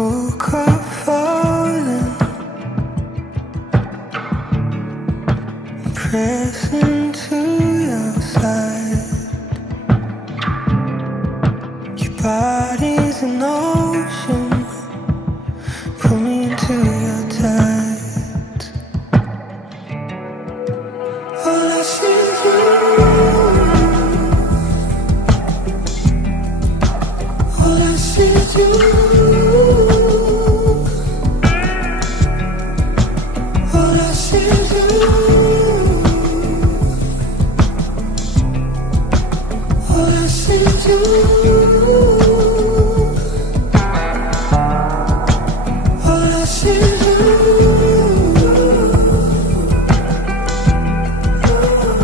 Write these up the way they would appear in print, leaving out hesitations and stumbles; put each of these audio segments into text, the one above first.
woke up falling, pressing to your side. Your body's an ocean, pull me into your tides. All I see is you. All I see is you. All I see is you. All I see is you. All I see is you.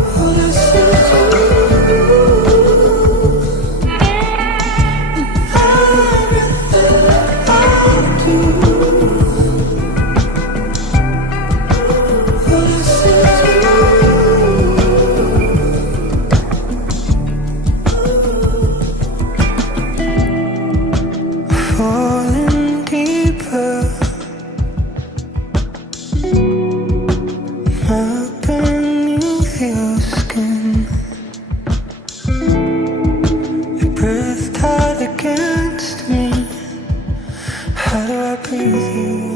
All I see is you. Falling deeper, up beneath your skin. Your breath tied against me. How do I breathe you